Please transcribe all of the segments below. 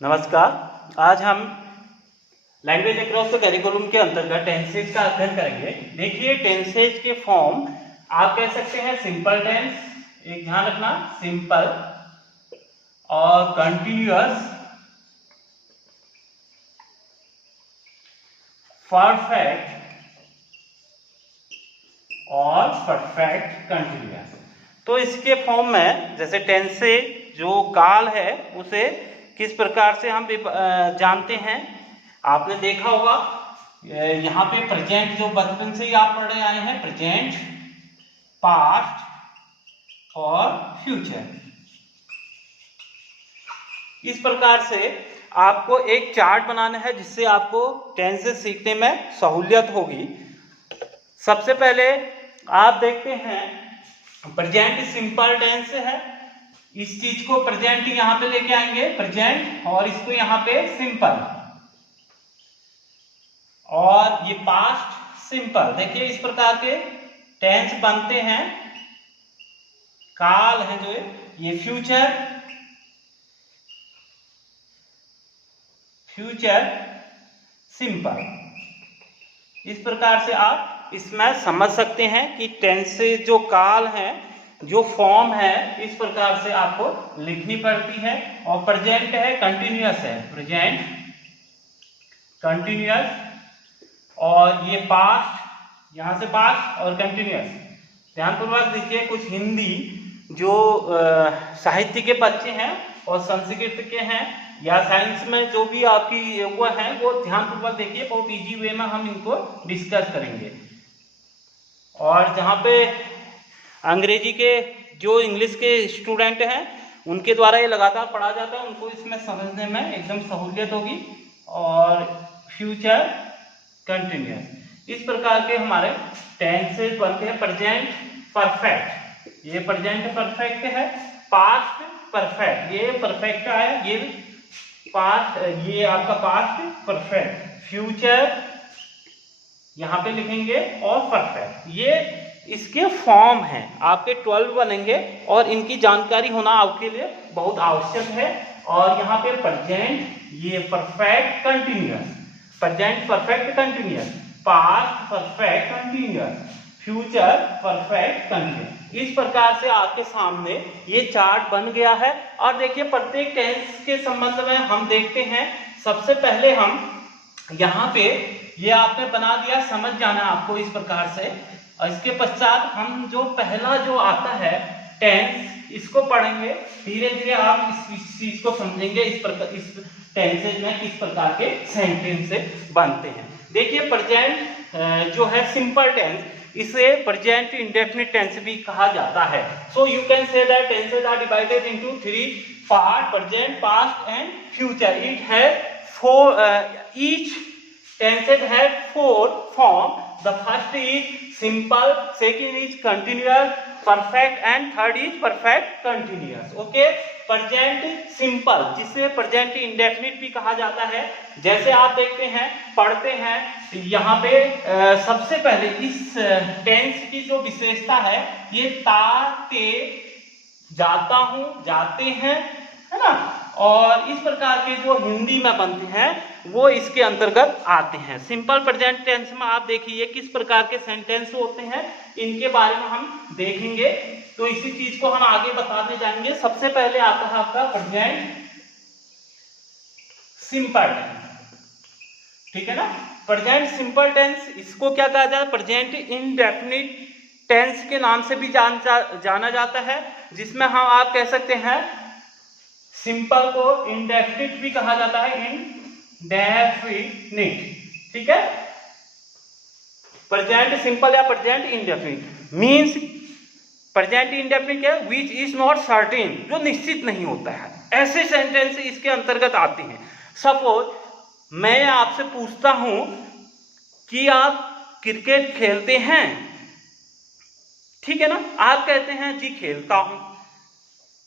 नमस्कार। आज हम लैंग्वेज अक्रॉस द करिकुलम के अंतर्गत टेंसेज का अध्ययन करेंगे। देखिए, टेंसेज के फॉर्म आप कह सकते हैं सिंपल टेंस, एक ध्यान रखना, सिंपल और कंटिन्यूअस, परफेक्ट और परफेक्ट कंटिन्यूअस। तो इसके फॉर्म में जैसे टेंसेज जो काल है उसे किस प्रकार से हम जानते हैं, आपने देखा होगा यहाँ पे प्रेजेंट जो बचपन से ही आप पढ़े आए हैं, प्रेजेंट, पास्ट और फ्यूचर। इस प्रकार से आपको एक चार्ट बनाना है जिससे आपको टेंसेस सीखने में सहूलियत होगी। सबसे पहले आप देखते हैं प्रेजेंट सिंपल टेंस है, इस चीज को प्रेजेंट यहां पे लेके आएंगे प्रेजेंट, और इसको यहां पे सिंपल, और ये पास्ट सिंपल। देखिए इस प्रकार के टेंस बनते हैं। काल है जो ये फ्यूचर, फ्यूचर सिंपल। इस प्रकार से आप इसमें समझ सकते हैं कि टेंसेज जो काल है, जो फॉर्म है, इस प्रकार से आपको लिखनी पड़ती है। और प्रेजेंट है कंटिन्यूअस है, प्रेजेंट कंटिन्यूअस, और ये पास्ट, यहां से पास्ट और कंटिन्यूअस। ध्यानपूर्वक देखिए, कुछ हिंदी जो साहित्य के बच्चे हैं और संस्कृत के हैं या साइंस में जो भी आपकी वो है, वो ध्यानपूर्वक देखिए, बहुत इजी वे में हम इनको डिस्कस करेंगे। और जहाँ पे अंग्रेजी के जो इंग्लिश के स्टूडेंट हैं उनके द्वारा ये लगातार पढ़ा जाता है, उनको इसमें समझने में एकदम सहूलियत होगी। और फ्यूचर कंटिन्यूअस, इस प्रकार के हमारे टेंसेस बनते हैं। प्रेजेंट परफेक्ट, ये प्रेजेंट परफेक्ट है। पास्ट परफेक्ट, ये परफेक्ट आया, ये पास्ट, ये आपका पास्ट परफेक्ट। फ्यूचर यहां पे लिखेंगे और परफेक्ट। ये इसके फॉर्म हैं, आपके 12 बनेंगे और इनकी जानकारी होना आपके लिए बहुत आवश्यक है। और यहाँ पे प्रेजेंट, ये perfect continuous, present perfect continuous, past perfect continuous, future perfect continuous. इस प्रकार से आपके सामने ये चार्ट बन गया है। और देखिए, प्रत्येक टेंस के संबंध में हम देखते हैं। सबसे पहले हम यहाँ पे ये आपने बना दिया, समझ जाना आपको इस प्रकार से। और इसके पश्चात हम जो पहला जो आता है टेंस, इसको पढ़ेंगे। धीरे धीरे आप इस चीज को समझेंगे, इस प्रकार इस टेंसेज में किस प्रकार के सेंटेंस बनते हैं। देखिए, प्रेजेंट जो है सिंपल टेंस, इसे प्रेजेंट इंडेफिनिट टेंस भी कहा जाता है। So you can say that tenses are divided into 3 part, present, past and future. It has 4 each tenses have 4 form. The first is simple, second is continuous, perfect and third is perfect continuous. Okay, present simple, जिसे present indefinite भी कहा जाता है। जैसे आप देखते हैं, पढ़ते हैं, यहाँ पे सबसे पहले इस टेंस की जो विशेषता है, ये ताते, जाता हूं, जाते हैं, है ना। और इस प्रकार के जो हिंदी में बनते हैं वो इसके अंतर्गत आते हैं। सिंपल प्रेजेंट टेंस में आप देखिए किस प्रकार के सेंटेंस होते हैं, इनके बारे में हम देखेंगे। तो इसी चीज को हम आगे बताते जाएंगे। सबसे पहले आता है आपका प्रेजेंट सिंपल टेंस, ठीक है ना। प्रेजेंट सिंपल टेंस, इसको क्या कहा जाता है, प्रेजेंट इंडेफिनिट टेंस के नाम से भी जाना जाता है, जिसमें हम आप कह सकते हैं सिंपल को इंडेफिनिट भी कहा जाता है, इंडेफिनिट, ठीक है। प्रेजेंट सिंपल या present indefinite means, present indefinite क्या है, विच इज नॉट सर्टेन, जो निश्चित नहीं होता है। ऐसे सेंटेंस इसके अंतर्गत आते हैं। सपोज मैं आपसे पूछता हूं कि आप क्रिकेट खेलते हैं, ठीक है ना। आप कहते हैं जी खेलता हूं,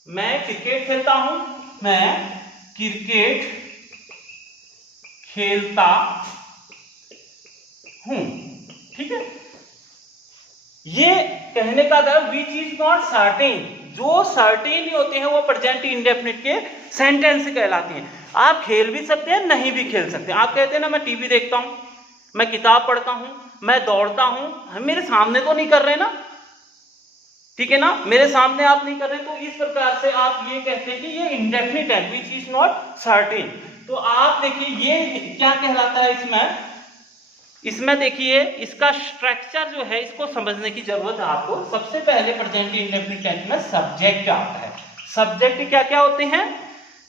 मैं क्रिकेट खेलता हूं, मैं क्रिकेट खेलता हूं, ठीक है। ये कहने का मतलब विच इज नॉट सर्टेन, जो सर्टेन नहीं होते हैं वो प्रेजेंट इंडेफिनिट के सेंटेंस कहलाते हैं। आप खेल भी सकते हैं, नहीं भी खेल सकते हैं। आप कहते हैं ना मैं टीवी देखता हूं, मैं किताब पढ़ता हूं, मैं दौड़ता हूं, मेरे सामने तो नहीं कर रहे ना, ठीक है ना, मेरे सामने आप नहीं कर रहे, तो इस प्रकार से आप ये कहते हैं कि ये इंडेफिनिट है, विच इज नॉट सर्टेन। तो आप देखिए ये क्या कहलाता है इसमें देखिए इसका स्ट्रक्चर जो है, इसको समझने की जरूरत है आपको। सबसे पहले प्रेजेंट इंडेफिनिट टेंस में सब्जेक्ट आता है। सब्जेक्ट क्या क्या होते हैं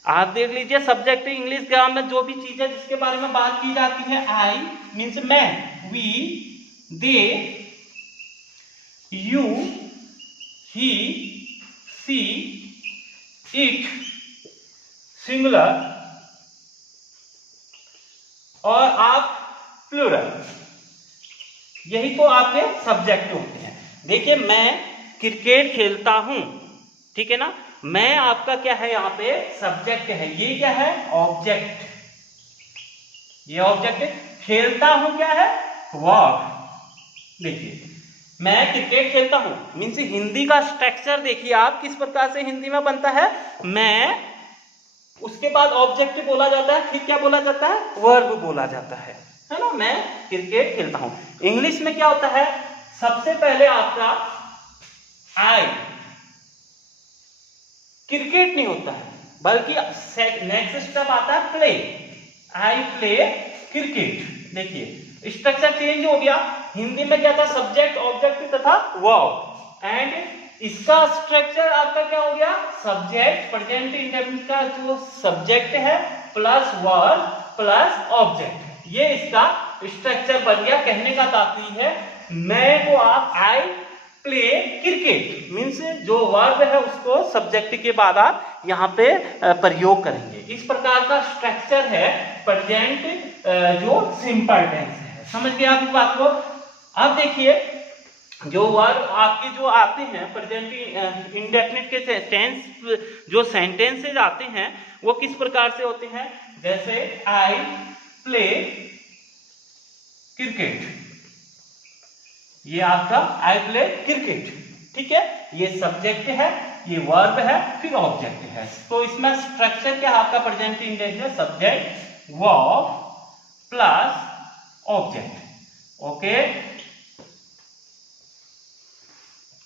आप देख लीजिए। सब्जेक्ट इंग्लिश ग्रामर में जो भी चीज है जिसके बारे में बात की जाती है, आई मीन्स मैं, we, they, you, he, she, it, singular और आप प्लूरल, यही तो आपके सब्जेक्ट होते हैं। देखिए मैं क्रिकेट खेलता हूं, ठीक है ना, मैं आपका क्या है यहाँ पे सब्जेक्ट है, ये क्या है ऑब्जेक्ट, ये ऑब्जेक्ट है। खेलता हूं क्या है वर्ब। देखिए मैं क्रिकेट खेलता हूं मीन्स हिंदी का स्ट्रक्चर देखिए आप किस प्रकार से हिंदी में बनता है। मैं, उसके बाद ऑब्जेक्ट बोला जाता है, फिर क्या बोला जाता है वर्ब बोला जाता है ना। मैं क्रिकेट खेलता हूं। इंग्लिश में क्या होता है, सबसे पहले आपका आई, क्रिकेट नहीं होता है बल्कि नेक्स्ट स्टेप आता है प्ले, आई प्ले क्रिकेट। देखिए स्ट्रक्चर चेंज हो गया। हिंदी में क्या था सब्जेक्ट, ऑब्जेक्ट तथा वर्ब, एंड इसका स्ट्रक्चर आपका क्या हो गया सब्जेक्ट, प्रेजेंट इंडेफिनिट का जो सब्जेक्ट है प्लस वर्ब प्लस ऑब्जेक्ट, ये इसका स्ट्रक्चर बन गया। कहने का तात्पर्य है मैं को आप आई प्ले क्रिकेट मीन्स जो वर्ब है उसको सब्जेक्ट के बाद आप यहाँ पे प्रयोग करेंगे। इस प्रकार का स्ट्रक्चर है प्रेजेंट जो सिंपल टेंस है। समझ गए आप इस बात को। अब देखिए जो वर्ब आपके जो आते हैं प्रेजेंट इंडेफिनिट के टेंस, जो सेंटेंसेज आते हैं वो किस प्रकार से होते हैं, जैसे आई प्ले क्रिकेट, ये आपका आई प्ले क्रिकेट, ठीक है, ये सब्जेक्ट है, ये वर्ब है, फिर ऑब्जेक्ट है। तो इसमें स्ट्रक्चर क्या आपका present indefinite subject verb plus object, okay.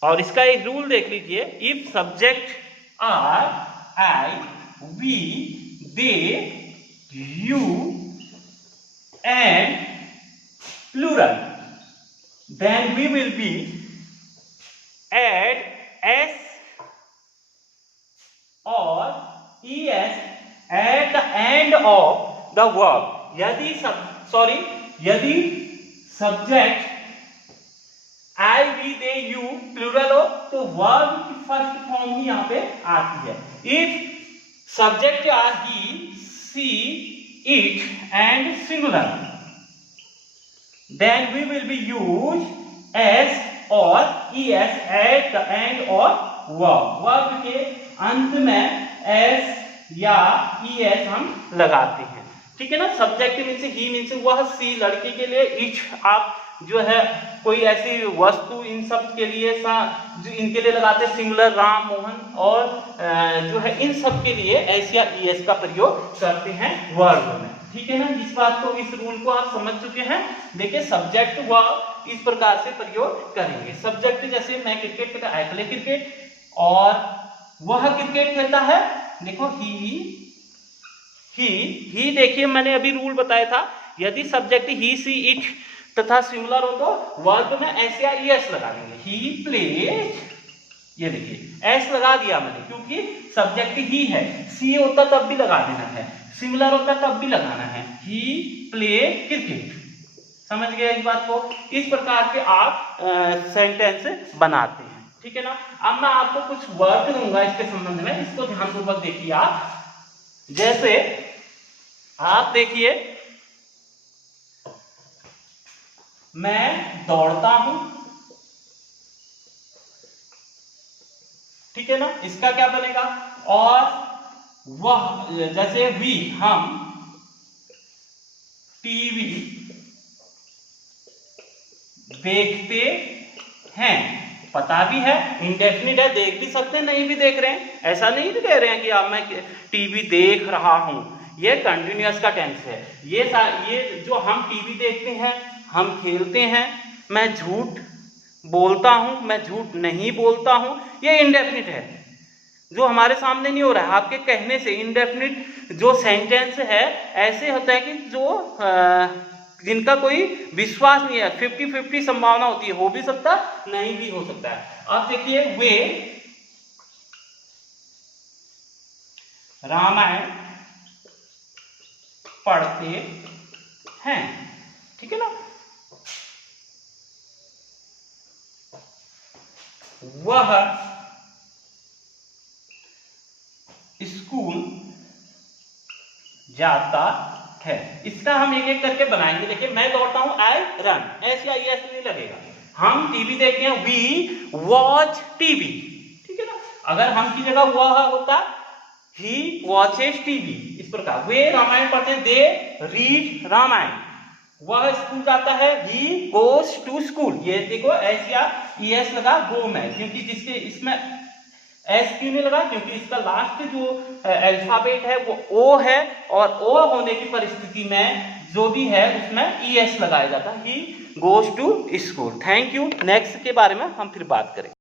और इसका एक रूल देख लीजिए, if subject are I, we, they, you and plural, then we will be add s or es at the end of the verb। यदि यदि subject I, we, they, you plural हो तो verb की first form ही यहां पे आती है। If subject are he, she, it and singular, then we will be use s or es at the end of verb। verb के अंत में s या es हम लगाते हैं, ठीक है ना। सब्जेक्ट मीन्स ही मीन्स वह, सी लड़के के लिए, इच आप जो है कोई ऐसी वस्तु, इन सब के लिए जो इनके लिए लगाते हैं सिंगुलर राम मोहन, और जो है इन सब के लिए एस या es का प्रयोग करते हैं वर्ब में, ठीक है ना। इस बात को, इस रूल को आप समझ चुके हैं। देखिए सब्जेक्ट वर्ब इस प्रकार से प्रयोग करेंगे। सब्जेक्ट जैसे मैं क्रिकेट खेलता, आई प्ले क्रिकेट, और वह क्रिकेट खेलता है, देखो ही देखिए मैंने अभी रूल बताया था, यदि सब्जेक्ट ही, सी, इट तथा सिंगुलर हो तो वर्ब में एस या es लगा देंगे। ही प्लेज, ये देखिए एस लगा दिया मैंने क्योंकि सब्जेक्ट ही है, सी होता तब भी लगा देना है, सिंगुलर होता तब भी लगाना है, ही प्ले क्रिकेट। समझ गए इस बात को। इस प्रकार के आप सेंटेंस बनाते हैं, ठीक है ना। अब मैं आपको कुछ वर्ड दूंगा इसके संबंध में, इसको ध्यानपूर्वक देखिए आप। जैसे आप देखिए मैं दौड़ता हूं, ठीक है ना, इसका क्या बनेगा, और वह, जैसे वी हम टीवी देखते हैं, पता भी है, इंडेफिनिट है, देख भी सकते हैं, नहीं भी देख रहे हैं, ऐसा नहीं कह रहे हैं कि अब मैं टीवी देख रहा हूं, ये कंटिन्यूअस का टेंस है। ये जो हम टीवी देखते हैं, हम खेलते हैं, मैं झूठ बोलता हूं, मैं झूठ नहीं बोलता हूं, ये इंडेफिनिट है जो हमारे सामने नहीं हो रहा है, आपके कहने से। इंडेफिनिट जो सेंटेंस है ऐसे होता है कि जो जिनका कोई विश्वास नहीं है, 50-50 संभावना होती है, हो भी सकता नहीं भी हो सकता है। अब देखिए, वे रामायण पढ़ते हैं, ठीक है ना। वह स्कूल जाता है। इसका हम एक एक करके बनाएंगे। देखिए, मैं दौड़ता हूं, आई रन, ऐसे आई ऐसे नहीं लगेगा। हम टीवी देखते हैं, वी वॉच टीवी, ठीक है ना। अगर हम की जगह वह होता, ही वॉचेस टीवी, इस प्रकार। वे रामायण पढ़ते हैं, दे रीड रामायण। वह स्कूल जाता है, ही गोस टू स्कूल। ये देखो, एस या ईएस लगा गो में, क्योंकि जिसके इसमें एस क्यों नहीं लगा, क्योंकि इसका लास्ट जो अल्फाबेट है वो ओ है, और ओ होने की परिस्थिति में जो भी है उसमें ईएस लगाया जाता है। He goes to school. Thank you. Next के बारे में हम फिर बात करें।